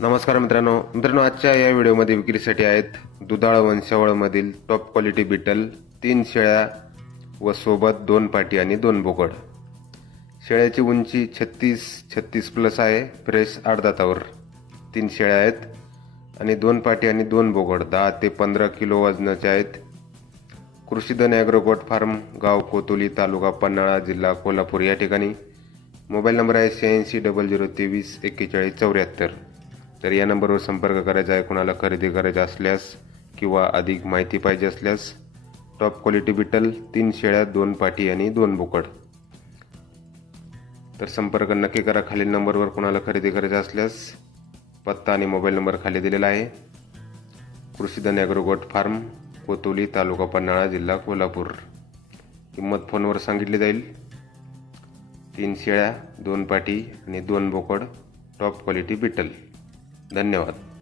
नमस्कार मित्रांनो. मित्रांनो आजच्या या व्हिडिओमध्ये विक्रीसाठी आहेत दुधाळ वंशावळमधील टॉप क्वालिटी बिटल तीन शेळ्या व सोबत दोन पाटी आणि दोन बोकड. शेळ्याची उंची छत्तीस छत्तीस प्लस आहे फ्रेश आठ दातावर तीन शेळ्या आहेत आणि दोन पाटी आणि दोन बोकड दहा ते पंधरा किलो वजनाचे आहेत. कृषीधन ॲग्रोकोट फार्म गाव कोतोली तालुका पन्हाळा जिल्हा कोल्हापूर या ठिकाणी. मोबाईल नंबर आहे शहाऐंशी डबल झिरो तेवीस एक्केचाळीस चौऱ्याहत्तर. तर या नंबरवर संपर्क करायचा आहे. कोणाला खरेदी करायचा असल्यास किंवा अधिक माहिती पाहिजे असल्यास टॉप क्वालिटी बिटल तीन शेळ्या दोन पाटी आणि दोन बोकड. तर संपर्क नक्की करा. खालील नंबरवर कोणाला खरेदी करायचा असल्यास पत्ता आणि मोबाईल नंबर खाली दिलेला आहे. कृषीधन ॲग्रोगोट फार्म कोतोली तालुका पन्हाळा जिल्हा कोल्हापूर. किंमत फोनवर सांगितली जाईल. तीन शेळ्या दोन पाटी आणि दोन बोकड टॉप क्वालिटी बिटल. धन्यवाद.